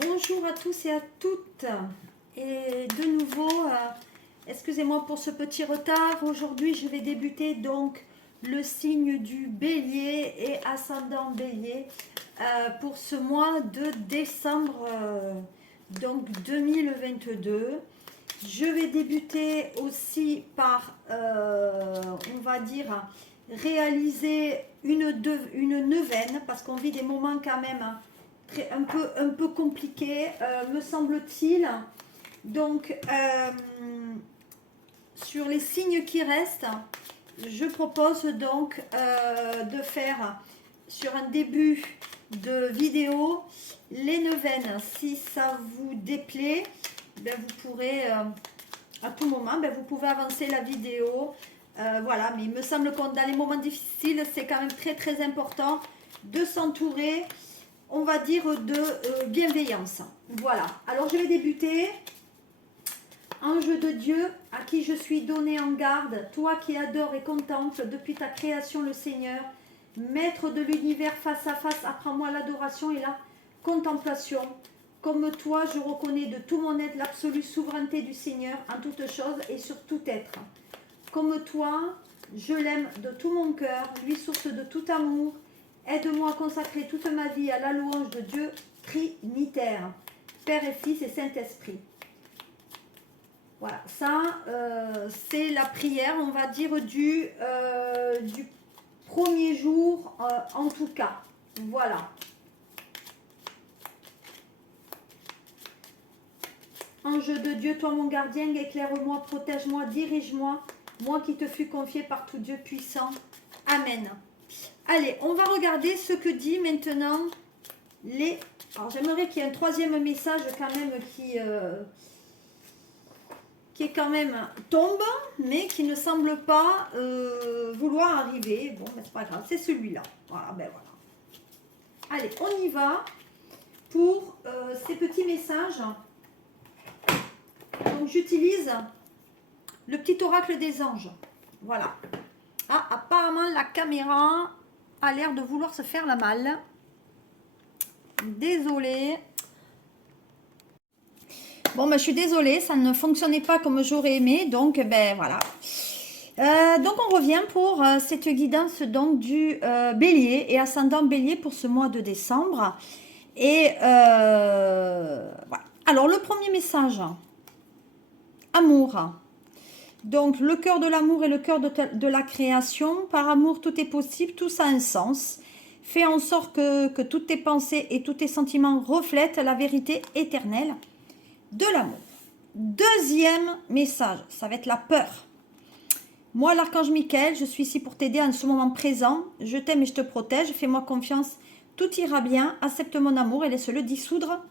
Bonjour à tous et à toutes. Et de nouveau, excusez-moi pour ce petit retard. Aujourd'hui, je vais débuter donc le signe du bélier et ascendant bélier pour ce mois de décembre donc 2022. Je vais débuter aussi par, on va dire, réaliser une neuvaine parce qu'on vit des moments quand même un peu compliqués, me semble-t-il. Donc, sur les signes qui restent, je propose donc de faire sur un début de vidéo les neuvaines. Si ça vous déplaît, ben vous pourrez à tout moment, ben vous pouvez avancer la vidéo. Voilà, mais il me semble que dans les moments difficiles, c'est quand même très important de s'entourer, on va dire, de bienveillance. Voilà, alors je vais débuter. Ange de Dieu, à qui je suis donné en garde, toi qui adores et contemples depuis ta création le Seigneur, Maître de l'univers face à face, apprends-moi l'adoration et la contemplation. Comme toi, je reconnais de tout mon être l'absolue souveraineté du Seigneur en toutes choses et sur tout être. Comme toi, je l'aime de tout mon cœur, lui source de tout amour. Aide-moi à consacrer toute ma vie à la louange de Dieu trinitaire, Père et Fils et Saint-Esprit. Voilà, ça c'est la prière, on va dire, du premier jour en tout cas. Voilà. Ange de Dieu, toi mon gardien, éclaire-moi, protège-moi, dirige-moi, moi qui te fus confié par tout Dieu puissant. Amen. Allez, on va regarder ce que dit maintenant les... Alors j'aimerais qu'il y ait un troisième message quand même qui est quand même tombe, mais qui ne semble pas vouloir arriver. Bon, mais c'est pas grave, c'est celui-là. Voilà, ben voilà. Allez, on y va pour ces petits messages. Donc j'utilise le petit oracle des anges. Voilà. Ah, apparemment la caméra a l'air de vouloir se faire la malle. Désolée. Bon, ben, je suis désolée, ça ne fonctionnait pas comme j'aurais aimé, donc ben voilà. Donc on revient pour cette guidance donc du bélier et ascendant bélier pour ce mois de décembre. Et voilà. Alors le premier message, amour. Donc le cœur de l'amour et le cœur de la création. Par amour tout est possible, tout ça a un sens. Fais en sorte que toutes tes pensées et tous tes sentiments reflètent la vérité éternelle de l'amour. Deuxième message, ça va être la peur. Moi, l'archange Michael, je suis ici pour t'aider en ce moment présent. Je t'aime et je te protège. Fais-moi confiance, tout ira bien. Accepte mon amour et laisse-le dissoudre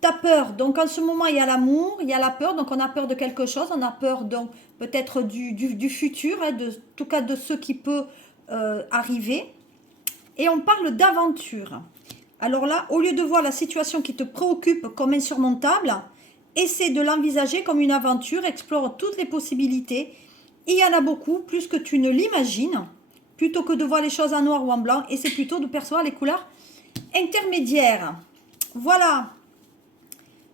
ta peur. Donc, en ce moment, il y a l'amour, il y a la peur. Donc, on a peur de quelque chose. On a peur donc peut-être du futur, hein, en tout cas de ce qui peut arriver. Et on parle d'aventure. Alors là, au lieu de voir la situation qui te préoccupe comme insurmontable, essaie de l'envisager comme une aventure, explore toutes les possibilités. Il y en a beaucoup, plus que tu ne l'imagines, plutôt que de voir les choses en noir ou en blanc, et c'est plutôt de percevoir les couleurs intermédiaires. Voilà.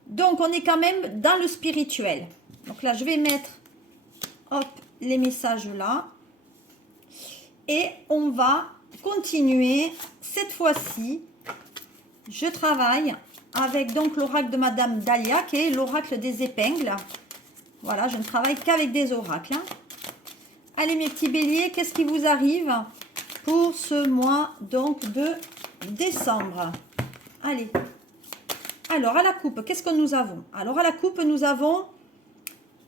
Donc, on est quand même dans le spirituel. Donc là, je vais mettre hop, les messages là. Et on va continuer. Cette fois-ci, je travaille avec donc l'oracle de Madame Dahlia, qui est l'oracle des épingles. Voilà, je ne travaille qu'avec des oracles. Allez mes petits béliers, qu'est-ce qui vous arrive pour ce mois donc de décembre? Allez. Alors à la coupe, qu'est-ce que nous avons? Alors à la coupe, nous avons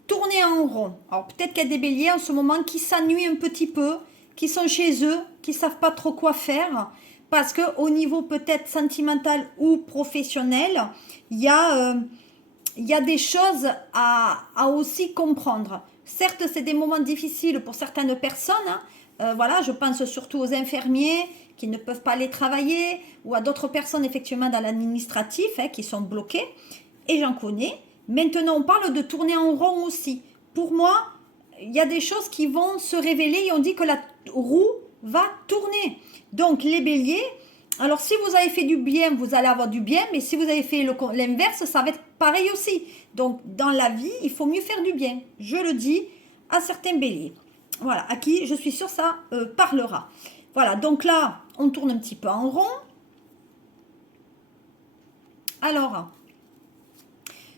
tourné en rond. Alors peut-être qu'il y a des béliers en ce moment qui s'ennuient un petit peu, qui sont chez eux, qui ne savent pas trop quoi faire. Parce qu'au niveau peut-être sentimental ou professionnel, il y a des choses à aussi comprendre. Certes, c'est des moments difficiles pour certaines personnes. Hein. Voilà, je pense surtout aux infirmiers qui ne peuvent pas aller travailler ou à d'autres personnes effectivement dans l'administratif hein, qui sont bloquées. Et j'en connais. Maintenant, on parle de tourner en rond aussi. Pour moi, il y a des choses qui vont se révéler et on dit que la roue va tourner. Donc, les béliers, Alors, si vous avez fait du bien, vous allez avoir du bien, mais si vous avez fait l'inverse, ça va être pareil aussi. Donc, dans la vie, il faut mieux faire du bien. Je le dis à certains béliers. Voilà, à qui je suis sûre ça parlera. Voilà, donc là, on tourne un petit peu en rond. Alors,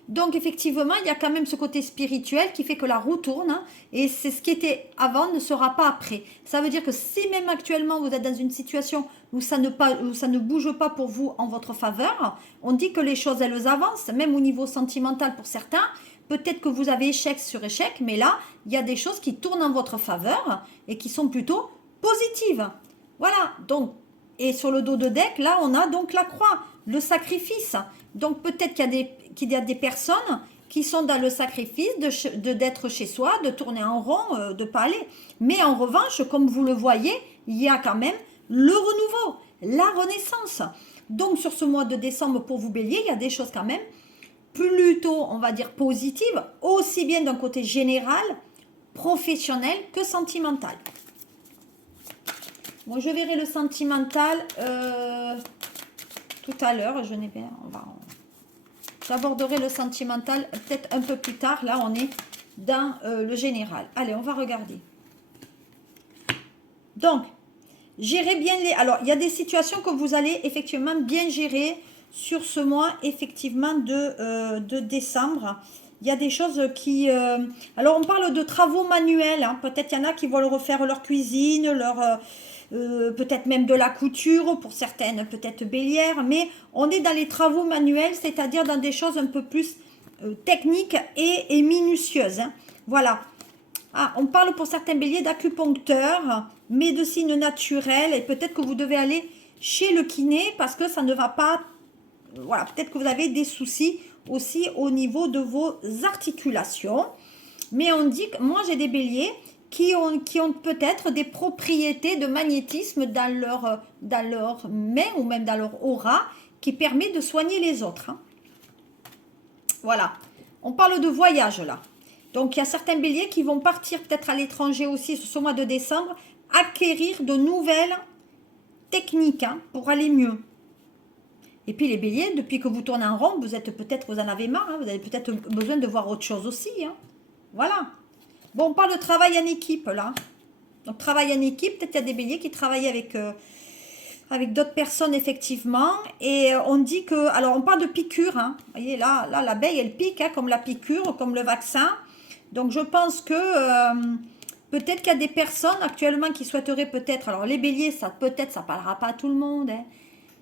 donc effectivement, il y a quand même ce côté spirituel qui fait que la roue tourne, hein, et c'est ce qui était avant ne sera pas après. Ça veut dire que si même actuellement vous êtes dans une situation où ça ne bouge pas pour vous en votre faveur, on dit que les choses elles avancent, même au niveau sentimental pour certains. Peut-être que vous avez échec sur échec, mais là, il y a des choses qui tournent en votre faveur et qui sont plutôt positives. Voilà, donc, et sur le dos de deck, là, on a donc la croix, le sacrifice. Donc peut-être qu'il y a des personnes qui sont dans le sacrifice d'être chez soi, de tourner en rond, de ne pas aller. Mais en revanche, comme vous le voyez, il y a quand même le renouveau, la renaissance. Donc sur ce mois de décembre, pour vous bélier, il y a des choses quand même plutôt, on va dire, positives, aussi bien d'un côté général, professionnel que sentimental. Bon, je verrai le sentimental tout à l'heure. J'aborderai le sentimental peut-être un peu plus tard. Là, on est dans le général. Allez, on va regarder. Donc, gérez bien les... Alors, il y a des situations que vous allez effectivement bien gérer sur ce mois, effectivement, de décembre. Il y a des choses qui... Alors, on parle de travaux manuels. Hein. Peut-être il y en a qui vont refaire leur cuisine, peut-être même de la couture pour certaines, peut-être bélières, mais on est dans les travaux manuels, c'est-à-dire dans des choses un peu plus techniques et minutieuses. Hein. Voilà. Ah, on parle pour certains béliers d'acupuncteur, médecine naturelle, et peut-être que vous devez aller chez le kiné parce que ça ne va pas. Voilà, peut-être que vous avez des soucis aussi au niveau de vos articulations. Mais on dit que moi j'ai des béliers qui ont peut-être des propriétés de magnétisme dans leur main ou même dans leur aura qui permet de soigner les autres. Hein. Voilà. On parle de voyage là. Donc il y a certains béliers qui vont partir peut-être à l'étranger aussi ce mois de décembre, acquérir de nouvelles techniques hein, pour aller mieux. Et puis les béliers, depuis que vous tournez en rond, vous en avez marre, hein, vous avez peut-être besoin de voir autre chose aussi. Hein. Voilà. Bon, on parle de travail en équipe, là. Donc, travail en équipe, peut-être il y a des béliers qui travaillent avec d'autres personnes, effectivement. Et on dit que... Alors, on parle de piqûre, hein. Vous voyez, là l'abeille, elle pique, hein, comme la piqûre, comme le vaccin. Donc, je pense que peut-être qu'il y a des personnes actuellement qui souhaiteraient peut-être... Alors, les béliers, peut-être ça parlera pas à tout le monde. Hein.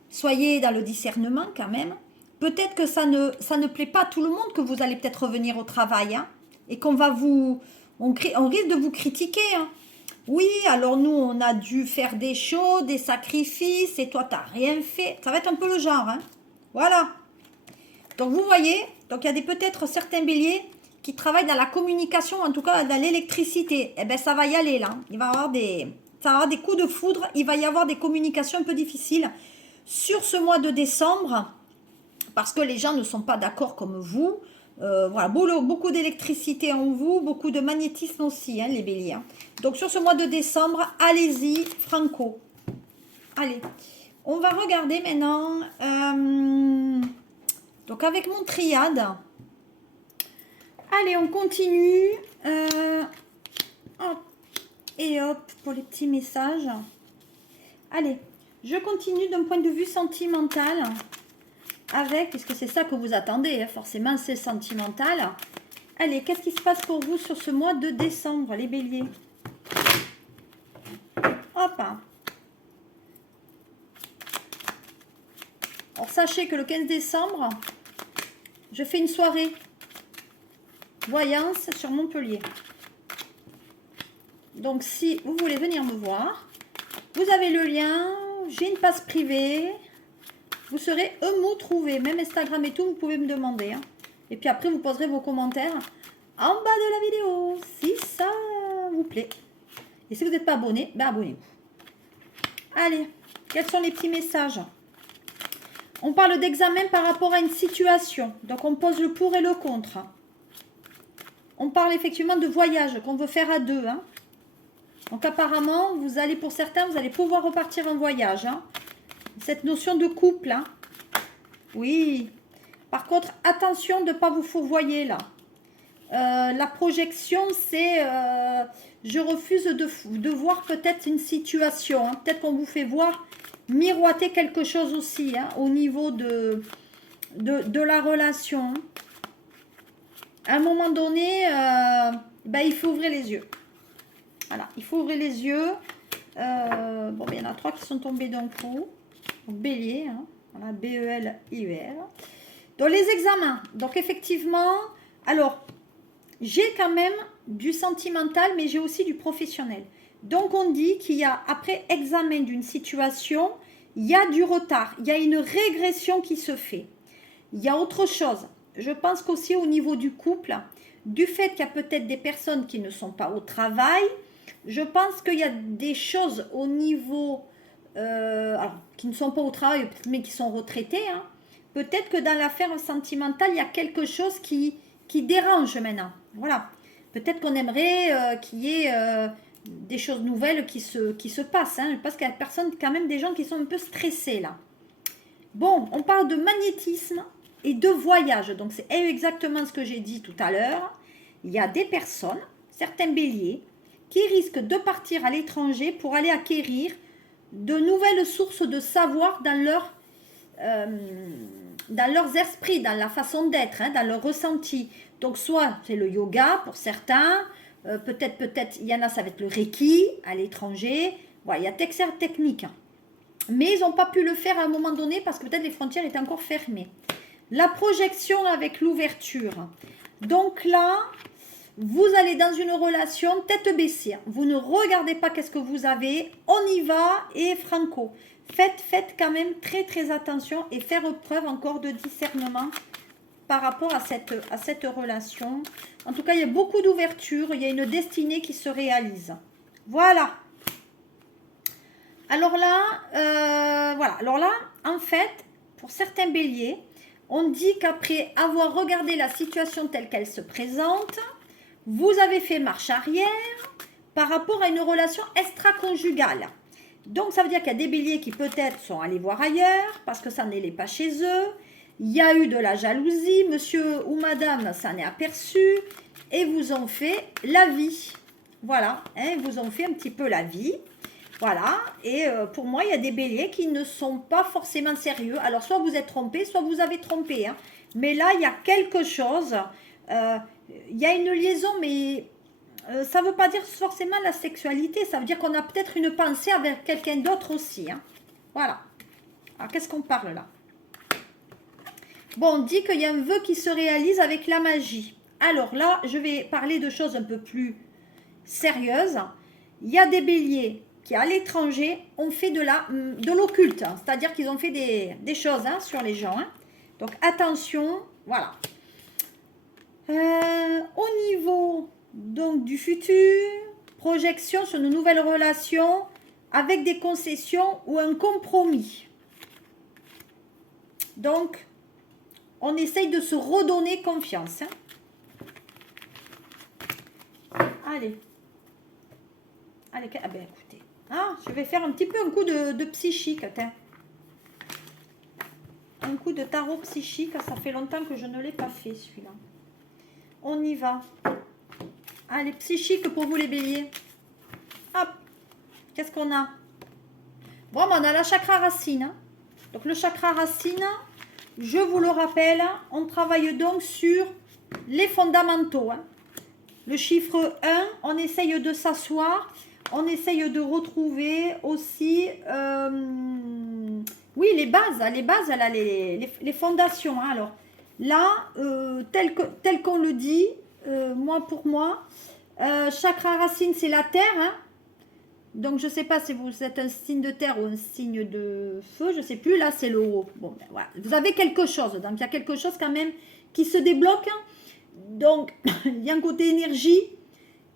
Soyez dans le discernement, quand même. Peut-être que ça ne plaît pas à tout le monde que vous allez peut-être revenir au travail, hein, et qu'on va vous... On risque de vous critiquer. Hein. Oui, alors nous, on a dû faire des choses, des sacrifices, et toi, tu n'as rien fait. Ça va être un peu le genre. Hein. Voilà. Donc, vous voyez, donc il y a peut-être certains béliers qui travaillent dans la communication, en tout cas dans l'électricité. Eh bien, ça va y aller, là. Ça va avoir des coups de foudre. Il va y avoir des communications un peu difficiles sur ce mois de décembre, parce que les gens ne sont pas d'accord comme vous. Voilà, beaucoup d'électricité en vous, beaucoup de magnétisme aussi, hein, les béliers. Hein. Donc, sur ce mois de décembre, allez-y, franco. Allez, on va regarder maintenant. Donc, avec mon triade. Allez, on continue. Hop, et hop, pour les petits messages. Allez, je continue d'un point de vue sentimental. Puisque c'est ça que vous attendez, hein, forcément c'est sentimental. Allez, qu'est-ce qui se passe pour vous sur ce mois de décembre, les béliers? Hop. Alors sachez que le 15 décembre, je fais une soirée voyance sur Montpellier. Donc si vous voulez venir me voir, vous avez le lien, j'ai une passe privée. Vous serez un mot trouvé, même Instagram et tout, vous pouvez me demander. Hein. Et puis après, vous poserez vos commentaires en bas de la vidéo, si ça vous plaît. Et si vous n'êtes pas abonné, ben abonnez-vous. Allez, quels sont les petits messages? On parle d'examen par rapport à une situation. Donc, on pose le pour et le contre. On parle effectivement de voyage qu'on veut faire à deux. Hein. Donc, apparemment, pour certains, vous allez pouvoir repartir en voyage. Hein. Cette notion de couple, hein. Oui. Par contre, attention de ne pas vous fourvoyer là. La projection, c'est je refuse de voir peut-être une situation. Hein. Peut-être qu'on vous fait voir, miroiter quelque chose aussi hein, au niveau de la relation. À un moment donné, ben, il faut ouvrir les yeux. Voilà, il faut ouvrir les yeux. Bon, ben, il y en a 3 qui sont tombés d'un coup. Bélier, hein. Voilà, B-E-L-I-E-R. Dans les examens, donc effectivement, alors, j'ai quand même du sentimental, mais j'ai aussi du professionnel. Donc, on dit qu'il y a, après examen d'une situation, il y a du retard, il y a une régression qui se fait. Il y a autre chose. Je pense qu'aussi au niveau du couple, du fait qu'il y a peut-être des personnes qui ne sont pas au travail, je pense qu'il y a des choses au niveau, alors, qui ne sont pas au travail, mais qui sont retraités. Hein. Peut-être que dans l'affaire sentimentale, il y a quelque chose qui dérange maintenant. Voilà. Peut-être qu'on aimerait qu'il y ait des choses nouvelles qui se passent. Hein. Parce qu'il y a personne, quand même des gens qui sont un peu stressés là. Bon, on parle de magnétisme et de voyage. Donc, c'est exactement ce que j'ai dit tout à l'heure. Il y a des personnes, certains béliers, qui risquent de partir à l'étranger pour aller acquérir de nouvelles sources de savoir dans leurs esprits, dans la façon d'être, hein, dans leur ressenti. Donc, soit c'est le yoga pour certains, peut-être, il y en a, ça va être le Reiki à l'étranger. Voilà, il y a cette technique. Hein. Mais ils n'ont pas pu le faire à un moment donné parce que peut-être les frontières étaient encore fermées. La projection avec l'ouverture. Donc là, vous allez dans une relation tête baissée. Vous ne regardez pas qu'est-ce que vous avez. On y va et franco. Faites quand même très très attention et faire preuve encore de discernement par rapport à cette relation. En tout cas, il y a beaucoup d'ouverture. Il y a une destinée qui se réalise. Voilà. Alors là, voilà. Alors là, en fait, pour certains béliers, on dit qu'après avoir regardé la situation telle qu'elle se présente, vous avez fait marche arrière par rapport à une relation extra-conjugale. Donc, ça veut dire qu'il y a des béliers qui peut-être sont allés voir ailleurs parce que ça n'allait pas chez eux. Il y a eu de la jalousie, monsieur ou madame s'en est aperçu et vous ont fait la vie. Voilà, hein, vous ont fait un petit peu la vie. Voilà, et pour moi, il y a des béliers qui ne sont pas forcément sérieux. Alors, soit vous êtes trompé, soit vous avez trompé. Hein. Mais là, il y a quelque chose. Il y a une liaison, mais ça ne veut pas dire forcément la sexualité. Ça veut dire qu'on a peut-être une pensée avec quelqu'un d'autre aussi. Hein. Voilà. Alors, qu'est-ce qu'on parle là? Bon, on dit qu'il y a un vœu qui se réalise avec la magie. Alors là, je vais parler de choses un peu plus sérieuses. Il y a des béliers qui, à l'étranger, ont fait de l'occulte. Hein. C'est-à-dire qu'ils ont fait des choses hein, sur les gens. Hein. Donc, attention, voilà. Au niveau donc, du futur, projection sur une nouvelle relation avec des concessions ou un compromis. Donc, on essaye de se redonner confiance. Hein. Allez. Allez, ah ben écoutez. Ah, je vais faire un petit peu un coup de psychique. Attends. Un coup de tarot psychique. Ça fait longtemps que je ne l'ai pas fait celui-là. On y va. Allez, psychique pour vous les béliers. Hop. Qu'est-ce qu'on a? Bon, on a la chakra racine. Hein. Donc le chakra racine, je vous le rappelle, on travaille donc sur les fondamentaux. Hein. Le chiffre 1, on essaye de s'asseoir. On essaye de retrouver aussi, oui, les bases, là, les fondations. Hein. Alors là, tel qu'on le dit, moi pour moi, chakra racine, c'est la terre. Hein. Donc je ne sais pas si vous êtes un signe de terre ou un signe de feu, je ne sais plus. Là, c'est le haut. Bon, ben, voilà. Vous avez quelque chose. Donc il y a quelque chose quand même qui se débloque. Donc il y a un côté énergie.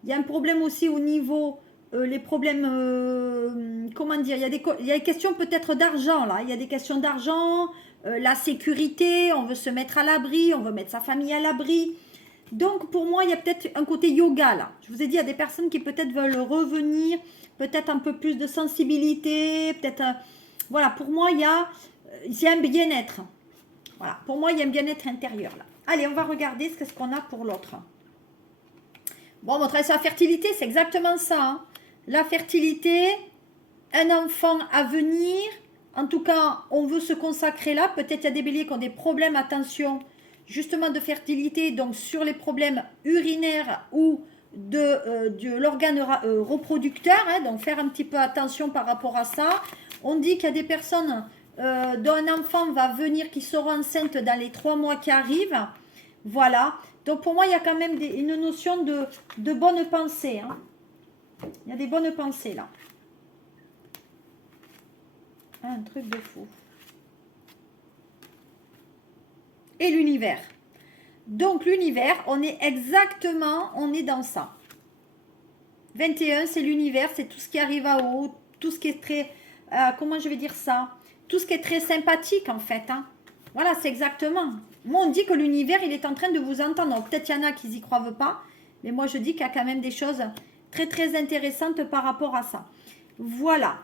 Il y a un problème aussi au niveau... les problèmes, comment dire, il y a des questions peut-être d'argent là, il y a des questions d'argent, la sécurité, on veut se mettre à l'abri, on veut mettre sa famille à l'abri. Donc pour moi, il y a peut-être un côté yoga là. Je vous ai dit, il y a des personnes qui peut-être veulent revenir, peut-être un peu plus de sensibilité, peut-être Voilà, pour moi, il y a un bien-être. Voilà, pour moi, il y a un bien-être intérieur là. Allez, on va regarder ce qu'on a pour l'autre. Bon, on travaille sur la fertilité, c'est exactement ça. Hein. La fertilité, un enfant à venir. En tout cas, on veut se consacrer là. Peut-être il y a des béliers qui ont des problèmes, attention, justement de fertilité, donc sur les problèmes urinaires ou de l'organe reproducteur. Hein, donc faire un petit peu attention par rapport à ça. On dit qu'il y a des personnes dont un enfant va venir qui seront enceintes dans les 3 mois qui arrivent. Voilà. Donc pour moi, il y a quand même une notion de bonne pensée. Hein. Il y a des bonnes pensées là. Un truc de fou. Et l'univers. Donc l'univers, on est dans ça. 21, c'est l'univers, c'est tout ce qui arrive à haut, tout ce qui est très, comment je vais dire ça, tout ce qui est très sympathique en fait. Hein. Voilà, c'est exactement. Moi, on dit que l'univers, il est en train de vous entendre. Peut-être il y en a qui n'y croient pas, mais moi, je dis qu'il y a quand même des choses très, très intéressantes par rapport à ça. Voilà.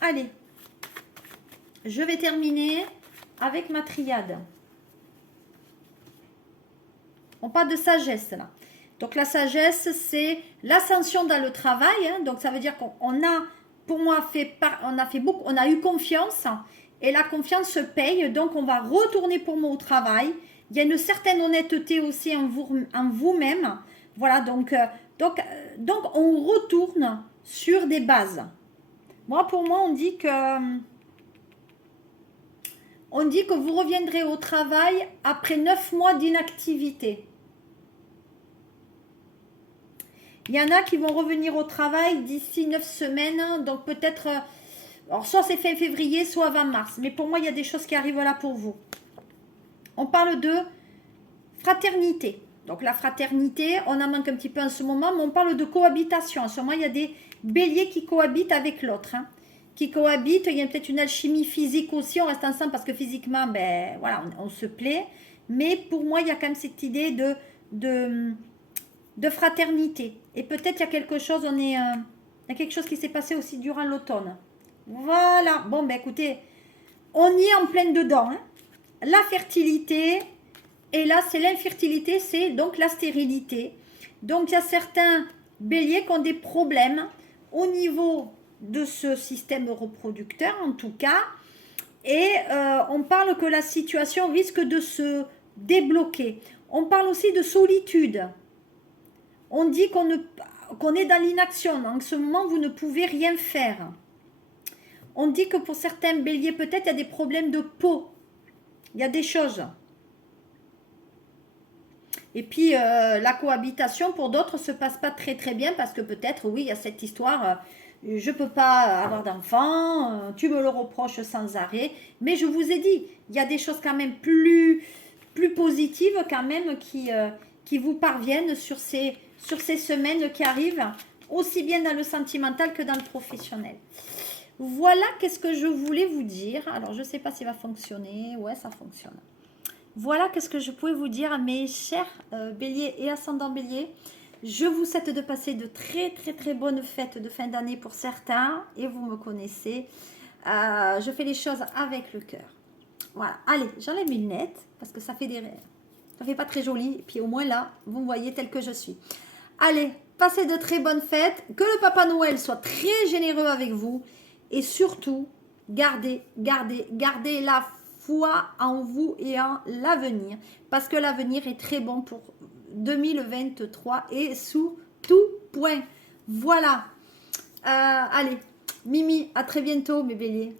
Allez. Je vais terminer avec ma triade. On parle de sagesse, là. Donc, la sagesse, c'est l'ascension dans le travail. Hein. Donc, ça veut dire qu'on a, pour moi, on a eu confiance. Et la confiance se paye, donc on va retourner pour moi au travail. Il y a une certaine honnêteté aussi en vous-même. Voilà, donc on retourne sur des bases. Moi, pour moi, on dit que vous reviendrez au travail après 9 mois d'inactivité. Il y en a qui vont revenir au travail d'ici 9 semaines, donc peut-être... Alors, soit c'est fin février, soit avant mars. Mais pour moi, il y a des choses qui arrivent là pour vous. On parle de fraternité. Donc, la fraternité, on en manque un petit peu en ce moment, mais on parle de cohabitation. En ce moment, il y a des béliers qui cohabitent avec l'autre. Hein. Qui cohabitent. Il y a peut-être une alchimie physique aussi. On reste ensemble parce que physiquement, ben, voilà, on se plaît. Mais pour moi, il y a quand même cette idée de fraternité. Et peut-être il y a quelque chose, il y a quelque chose qui s'est passé aussi durant l'automne. Voilà, bon ben écoutez, on y est en pleine dedans. Hein. La fertilité, et là c'est l'infertilité, c'est donc la stérilité. Donc il y a certains béliers qui ont des problèmes au niveau de ce système reproducteur en tout cas. Et on parle que la situation risque de se débloquer. On parle aussi de solitude. On dit qu'on est dans l'inaction. En ce moment, vous ne pouvez rien faire. On dit que pour certains béliers, peut-être, il y a des problèmes de peau. Il y a des choses. Et puis, la cohabitation, pour d'autres, ne se passe pas très, très bien parce que peut-être, oui, il y a cette histoire, je ne peux pas avoir d'enfant, tu me le reproches sans arrêt. Mais je vous ai dit, il y a des choses quand même plus positives quand même qui vous parviennent sur ces semaines qui arrivent, aussi bien dans le sentimental que dans le professionnel. Voilà qu'est-ce que je voulais vous dire. Alors, je ne sais pas si ça va fonctionner. Ouais, ça fonctionne. Voilà qu'est-ce que je pouvais vous dire, mes chers béliers et ascendants béliers. Je vous souhaite de passer de très, très, très bonnes fêtes de fin d'année pour certains. Et vous me connaissez. Je fais les choses avec le cœur. Voilà. Allez, j'enlève mes lunettes parce que ça fait pas très joli. Et puis au moins là, vous me voyez tel que je suis. Allez, passez de très bonnes fêtes. Que le Papa Noël soit très généreux avec vous. Et surtout, gardez la foi en vous et en l'avenir. Parce que l'avenir est très bon pour 2023 et sous tout point. Voilà. Allez, Mimi, à très bientôt mes béliers.